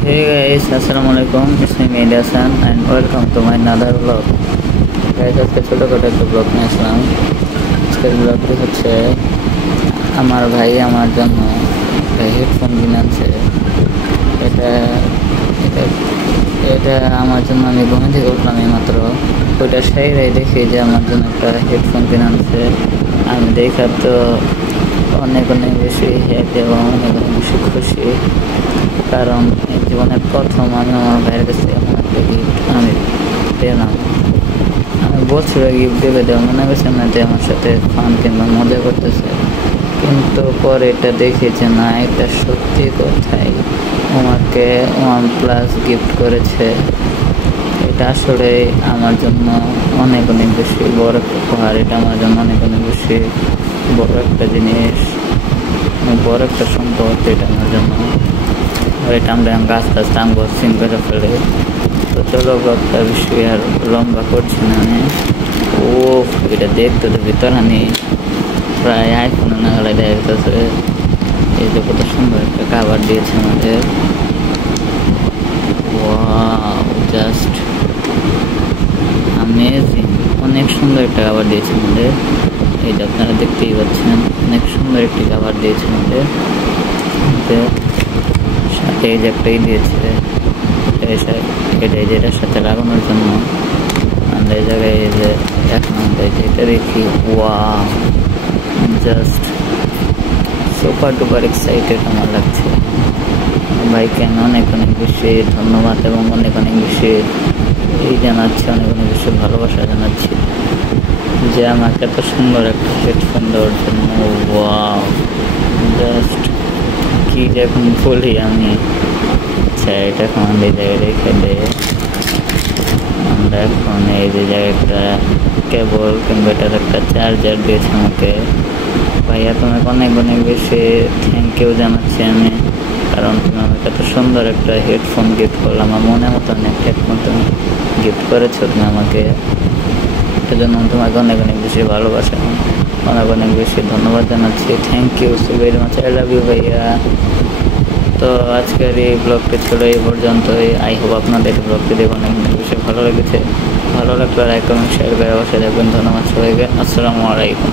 Hey guys, Assalamualaikum. It's me Mehdi Hassan and welcome to my another vlog. Guys, আজকে ছোটখাটো একটা blog নিয়ে আসলাম। আজকের ব্লগটি হচ্ছে আমার ভাই আমার জন্য একটা হেডফোন কিনে আনছে। এটা এটা এটা আমার জন্য আমি ঘুম থেকে উঠলাম মাত্র। ওইটা সাইরাই দেখি যে আমার জন্য একটা হেডফোন কিনে আনছে। আমি দেখা তো অনেক অনেক বেশি হ্যাপি এবং অনেক অনেক বেশি খুশি, কারণ জীবনের প্রথম আমি আমার ভাইয়ের কাছে এমন একটা গিফট আমি পেলাম। আমি বছরে গিফট দেবে দেওয়া মনে করছে না যে আমার সাথে ফান কিংবা মজা করতেছে, কিন্তু পরে এটা দেখি যে না, এটা সত্যি কথাই আমাকে OnePlus গিফট করেছে। এটা আসলে আমার জন্য অনেক অনেক বেশি বড় একটা উপহার। এটা আমার জন্য অনেক অনেক বেশি বড় একটা জিনিস, বড় একটা সম্পদ এটা আমার জন্য। আর এটা আমরা আস্তে আস্তে আনবক্সিং করে ফেলে। তো চলো ব্লগটা বেশি আর লম্বা করছি না আমি। এটা দেখতে তো ভিতর আমি প্রায় আইফোনে নাগালে দেখতেছে। এই যে কত সুন্দর একটা কাভার দিয়েছে আমাদের। জাস্ট আমেজিং, অনেক সুন্দর একটা কাভার দিয়েছে আমাদের। এইটা আপনারা দেখতেই পাচ্ছেন, অনেক সুন্দর একটি কাভার দিয়েছে আমাদের। সাথে এই যে একটাই দিয়েছে, এটাই যেটার সাথে লাগানোর জন্য। আমরা এই জায়গায় এই যে এখন আমরা এটা দেখি, জাস্ট সুপার ডুপার এক্সাইটেড আমার লাগছে। ভাইকে আমি অনেক অনেক বেশি ধন্যবাদ এবং অনেক অনেক বেশি জানাচ্ছি, অনেক অনেক বেশি ভালোবাসা জানাচ্ছি যে আমাকে এত সুন্দর একটা হেডফোন দেওয়ার জন্য। জাস্ট কি যে এখন বলি আমি। আচ্ছা, এটা এখন এই জায়গায় রেখে দেয়। আমরা এখন এই যে জায়গায় একটা কেবল কিংবা এটার একটা চার্জার দিয়েছে আমাকে। ভাইয়া তোমাকে অনেক অনেক বেশি থ্যাংক ইউ জানাচ্ছি আমি, কারণ তুমি আমাকে এত সুন্দর একটা হেডফোন গিফট করলাম। আমার মনের মতন একটা হেডফোন তুমি গিফট করেছো তুমি আমাকে। এটার জন্য তোমাকে অনেক অনেক বেশি ভালোবাসা, অনেক অনেক বেশি ধন্যবাদ জানাচ্ছি। Thank you so very much, I love you ভাইয়া। তো আজকের এই ব্লগটি ছিল এই পর্যন্তই। আই হোপ আপনাদের এই ব্লগটি দেখে অনেক বেশি ভালো লেগেছে। ভালো লাগলে লাইক কমেন্ট শেয়ার করে অবশ্যই দেখবেন। ধন্যবাদ সবাইকে। আসসালামু আলাইকুম।